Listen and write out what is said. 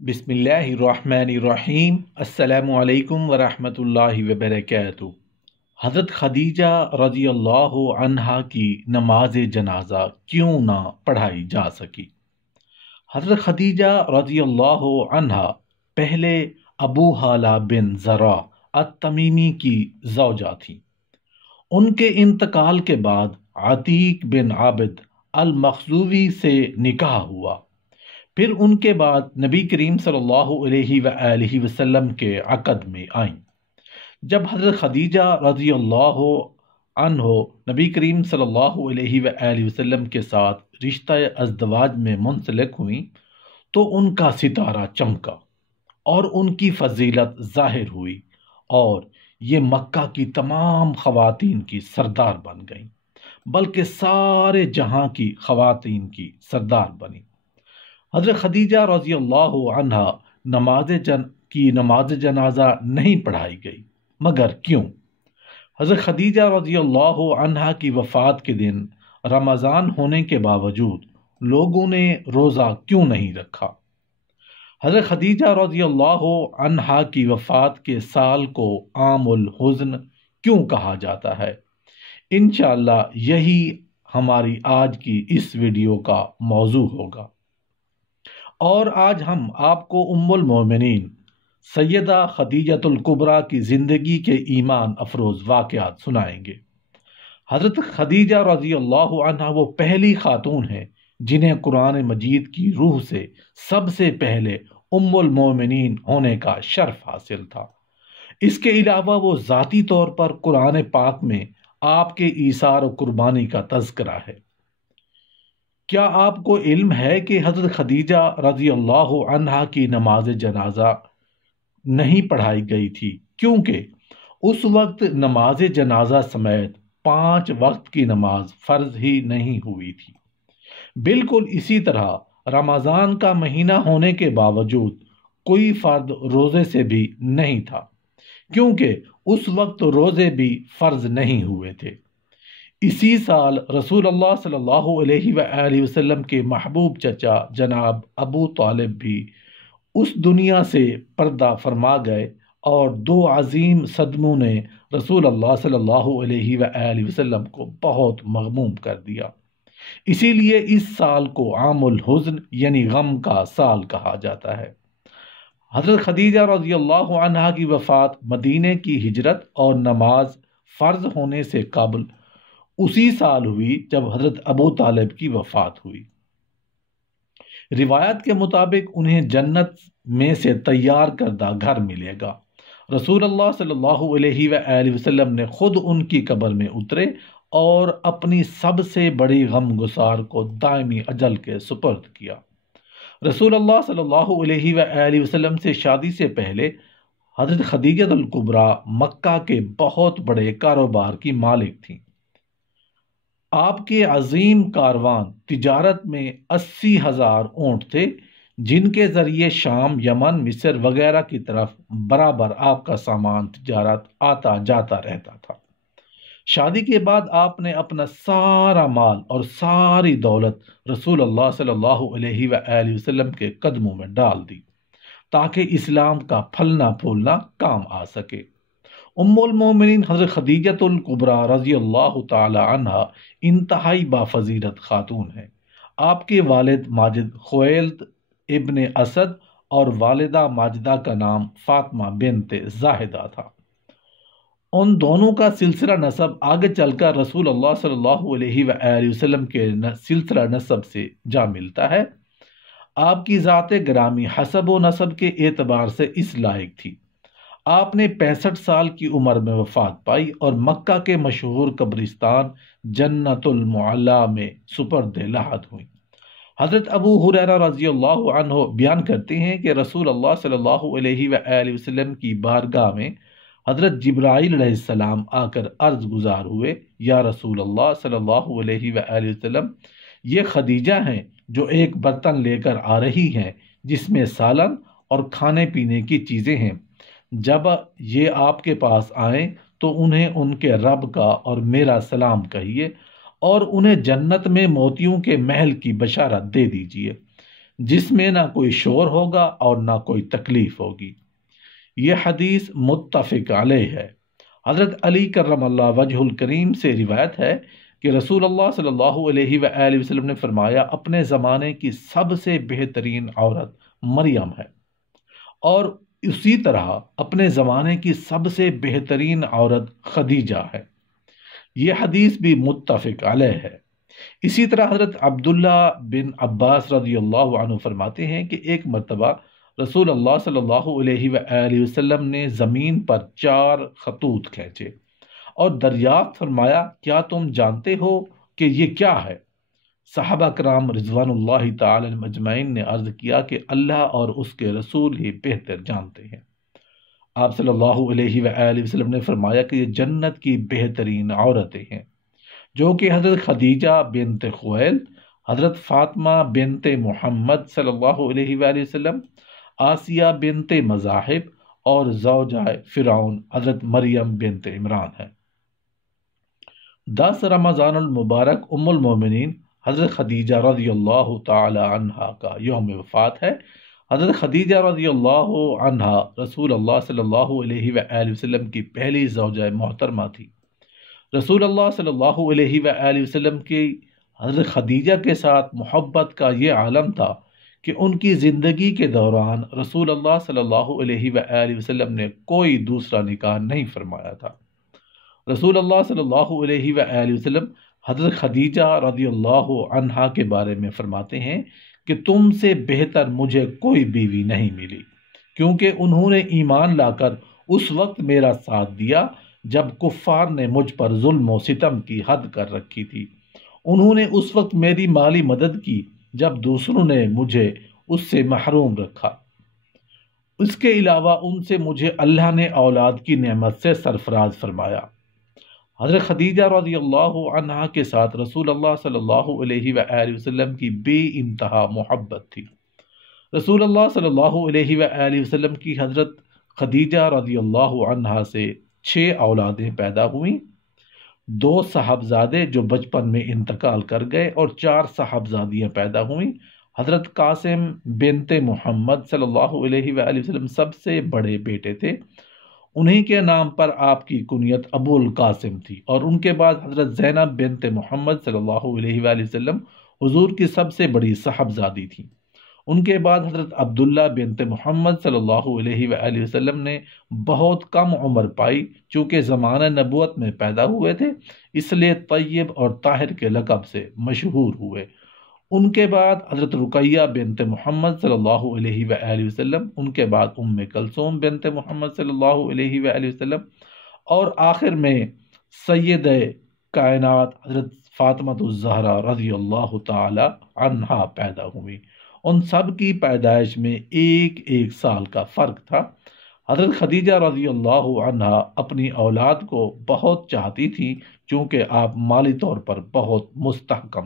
بسم اللہ الرحمن الرحیم۔ السلام علیکم ورحمۃ اللہ وبرکاتہ۔ حضرت خدیجہ رضی اللہ عنہا کی نماز جنازہ کیوں نہ پڑھائی جا سکی؟ حضرت خدیجہ رضی اللہ عنہا پہلے ابو حالہ بن زرع التمیمی کی زوجہ تھیں۔ ان کے انتقال کے بعد عتیق بن عابد المخزومی سے نکاح ہوا۔ پھر ان کے بعد نبی کریم صلی اللہ علیہ وآلہ وسلم کے عقد میں آئیں۔ جب حضرت خدیجہ رضی اللہ عنہ نبی کریم صلی اللہ علیہ وآلہ وسلم کے ساتھ رشتہ ازدواج میں منسلک ہوئیں تو ان کا ستارہ چمکا اور ان کی فضیلت ظاہر ہوئی، اور یہ مکہ کی تمام خواتین کی سردار بن گئیں، بلکہ سارے جہاں کی خواتین کی سردار بنیں۔ حضرت خدیجہ رضی اللہ عنہا نماز جنازہ نہیں پڑھائی گئی، مگر کیوں؟ حضرت خدیجہ رضی اللہ عنہا کی وفات کے دن رمضان ہونے کے باوجود لوگوں نے روزہ کیوں نہیں رکھا؟ حضرت خدیجہ رضی اللہ عنہا کی وفات کے سال کو عام الحزن کیوں کہا جاتا ہے؟ انشاءاللہ یہی ہماری آج کی اس ویڈیو کا موضوع ہوگا، اور آج ہم آپ کو ام المومنین سیدہ خدیجۃ الکبریٰ کی زندگی کے ایمان افروز واقعات سنائیں گے۔ حضرت خدیجہ رضی اللہ عنہا وہ پہلی خاتون ہیں جنہیں قرآن مجید کی روح سے سب سے پہلے ام المومنین ہونے کا شرف حاصل تھا۔ اس کے علاوہ وہ ذاتی طور پر قرآن پاک میں آپ کے ایثار و قربانی کا تذکرہ ہے۔ کیا آپ کو علم ہے کہ حضرت خدیجہ رضی اللہ عنہا کی نماز جنازہ نہیں پڑھائی گئی تھی کیونکہ اس وقت نماز جنازہ سمیت 5 وقت کی نماز فرض ہی نہیں ہوئی تھی۔ بالکل اسی طرح رمضان کا مہینہ ہونے کے باوجود کوئی فرد روزے سے بھی نہیں تھا، کیونکہ اس وقت روزے بھی فرض نہیں ہوئے تھے۔ اسی سال رسول اللہ صلی اللہ علیہ وآلہ وسلم کے محبوب چچا جناب ابو طالب بھی اس دنیا سے پردہ فرما گئے، اور 2 عظیم صدموں نے رسول اللہ صلی اللہ علیہ وآلہ وسلم کو بہت مغموم کر دیا۔ اسی لیے اس سال کو عام الحزن یعنی غم کا سال کہا جاتا ہے۔ حضرت خدیجہ رضی اللہ عنہا کی وفات مدینے کی ہجرت اور نماز فرض ہونے سے قبل اسی سال ہوئی جب حضرت ابو طالب کی وفات ہوئی۔ روایت کے مطابق انہیں جنت میں سے تیار کردہ گھر ملے گا۔ رسول اللہ صلی اللہ علیہ وآلہ وسلم نے خود ان کی قبر میں اترے اور اپنی سب سے بڑی غم گسار کو دائمی اجل کے سپرد کیا۔ رسول اللہ صلی اللہ علیہ وآلہ وسلم سے شادی سے پہلے حضرت خدیجہ الکبریٰ مکہ کے بہت بڑے کاروبار کی مالک تھیں۔ آپ کے عظیم کاروان تجارت میں 80,000 اونٹ تھے، جن کے ذریعے شام، یمن، مصر وغیرہ کی طرف برابر آپ کا سامان تجارت آتا جاتا رہتا تھا۔ شادی کے بعد آپ نے اپنا سارا مال اور ساری دولت رسول اللہ صلی اللہ علیہ وآلہ وسلم کے قدموں میں ڈال دی تاکہ اسلام کا پھلنا پھولنا کام آ سکے۔ ام المومنین حضرت خدیجۃ الکبریٰ رضی اللہ تعالی عنہا انتہائی بافضیلت خاتون ہیں۔ آپ کے والد ماجد خویلد ابن اسد اور والدہ ماجدہ کا نام فاطمہ بنت زاہدہ تھا۔ ان دونوں کا سلسلہ نسب آگے چل کر رسول اللہ صلی اللہ علیہ وآلہ وسلم کے سلسلہ نسب سے جا ملتا ہے۔ آپ کی ذات گرامی حسب و نسب کے اعتبار سے اس لائق تھی۔ آپ نے 65 سال کی عمر میں وفات پائی اور مکہ کے مشہور قبرستان جنت المعلیٰ میں سپرد لحد ہوئیں۔ حضرت ابو ہریرہ رضی اللہ عنہ بیان کرتے ہیں کہ رسول اللہ صلی اللہ علیہ وآلہ وسلم کی بارگاہ میں حضرت جبرائیل علیہ السلام آ کر عرض گزار ہوئے، یا رسول اللہ صلی اللہ علیہ وآلہ وسلم، یہ خدیجہ ہیں جو ایک برتن لے کر آ رہی ہیں جس میں سالن اور کھانے پینے کی چیزیں ہیں۔ جب یہ آپ کے پاس آئیں تو انہیں ان کے رب کا اور میرا سلام کہیے، اور انہیں جنت میں موتیوں کے محل کی بشارت دے دیجیے۔ جس میں نہ کوئی شور ہوگا اور نہ کوئی تکلیف ہوگی۔ یہ حدیث متفق علیہ ہے۔ حضرت علی کرم اللہ وجہ الکریم سے روایت ہے کہ رسول اللہ صلی اللہ علیہ وآلہ وسلم نے فرمایا، اپنے زمانے کی سب سے بہترین عورت مریم ہے، اور اسی طرح اپنے زمانے کی سب سے بہترین عورت خدیجہ ہے۔ یہ حدیث بھی متفق علیہ ہے۔ اسی طرح حضرت عبداللہ بن عباس رضی اللہ عنہ فرماتے ہیں کہ ایک مرتبہ رسول اللہ صلی اللہ علیہ وآلہ وسلم نے زمین پر 4 خطوط کھینچے اور دریافت فرمایا، کیا تم جانتے ہو کہ یہ کیا ہے؟ صحابہ کرام رضوان اللہ تعالی اجمعین نے عرض کیا کہ اللہ اور اس کے رسول ہی بہتر جانتے ہیں۔ آپ صلی اللہ علیہ وآلہ وسلم نے فرمایا کہ یہ جنت کی بہترین عورتیں ہیں، جو کہ حضرت خدیجہ بنت خویلد، حضرت فاطمہ بنت محمد صلی اللہ علیہ وآلہ وسلم، آسیہ بنت مزاحب اور زوجہ فرعون حضرت مریم بنت عمران ہے۔ 10 رمضان المبارک ام المومنین حضرت خدیجہ رضی اللہ تعالی عنہا کا یوم وفات ہے۔ حضرت خدیجہ رضی اللہ عنہا رسول اللہ صلی اللہ علیہ وآلہ وسلم کی پہلی زوجہ محترمہ تھی۔ رسول اللہ صلی اللہ علیہ وآلہ وسلم کی حضرت خدیجہ کے ساتھ محبت کا یہ عالم تھا کہ ان کی زندگی کے دوران رسول اللہ صلی اللہ علیہ وآلہ وسلم نے کوئی دوسرا نکاح نہیں فرمایا تھا۔ رسول اللہ صلی اللہ علیہ وآلہ وسلم حضرت خدیجہ رضی اللہ عنہا کے بارے میں فرماتے ہیں کہ تم سے بہتر مجھے کوئی بیوی نہیں ملی، کیونکہ انہوں نے ایمان لا کر اس وقت میرا ساتھ دیا جب کفار نے مجھ پر ظلم و ستم کی حد کر رکھی تھی۔ انہوں نے اس وقت میری مالی مدد کی جب دوسروں نے مجھے اس سے محروم رکھا۔ اس کے علاوہ ان سے مجھے اللہ نے اولاد کی نعمت سے سرفراز فرمایا۔ حضرت خدیجہ رضی اللہ عنہا کے ساتھ رسول اللہ صلی اللہ علیہ وآلہ وسلم کی بے انتہا محبت تھی۔ رسول اللہ صلی اللہ علیہ وآلہ وسلم کی حضرت خدیجہ رضی اللہ عنہا سے 6 اولادیں پیدا ہوئیں، 2 صاحبزادے جو بچپن میں انتقال کر گئے اور 4 صاحبزادیاں پیدا ہوئیں۔ حضرت قاسم بنت محمد صلی اللہ علیہ وآلہ وسلم سب سے بڑے بیٹے تھے، انہی کے نام پر آپ کی کنیت ابو القاسم تھی، اور ان کے بعد حضرت زینب بنت محمد صلی اللہ علیہ وآلہ وسلم حضور کی سب سے بڑی صاحبزادی تھی۔ ان کے بعد حضرت عبداللہ بنت محمد صلی اللہ علیہ وآلہ وسلم نے بہت کم عمر پائی، چونکہ زمانہ نبوت میں پیدا ہوئے تھے، اس لیے طیب اور طاہر کے لقب سے مشہور ہوئے۔ ان کے بعد حضرت رقیہ بنت محمد صلی اللہ علیہ وآلہ وسلم، ان کے بعد ام کلثوم بنت محمد صلی اللہ علیہ وآلہ وسلم، اور آخر میں سید کائنات حضرت فاطمہ الزہرا رضی اللہ تعالی عنہا پیدا ہوئی۔ ان سب کی پیدائش میں 1 سال کا فرق تھا۔ حضرت خدیجہ رضی اللہ عنہا اپنی اولاد کو بہت چاہتی تھی، چونکہ آپ مالی طور پر بہت مستحکم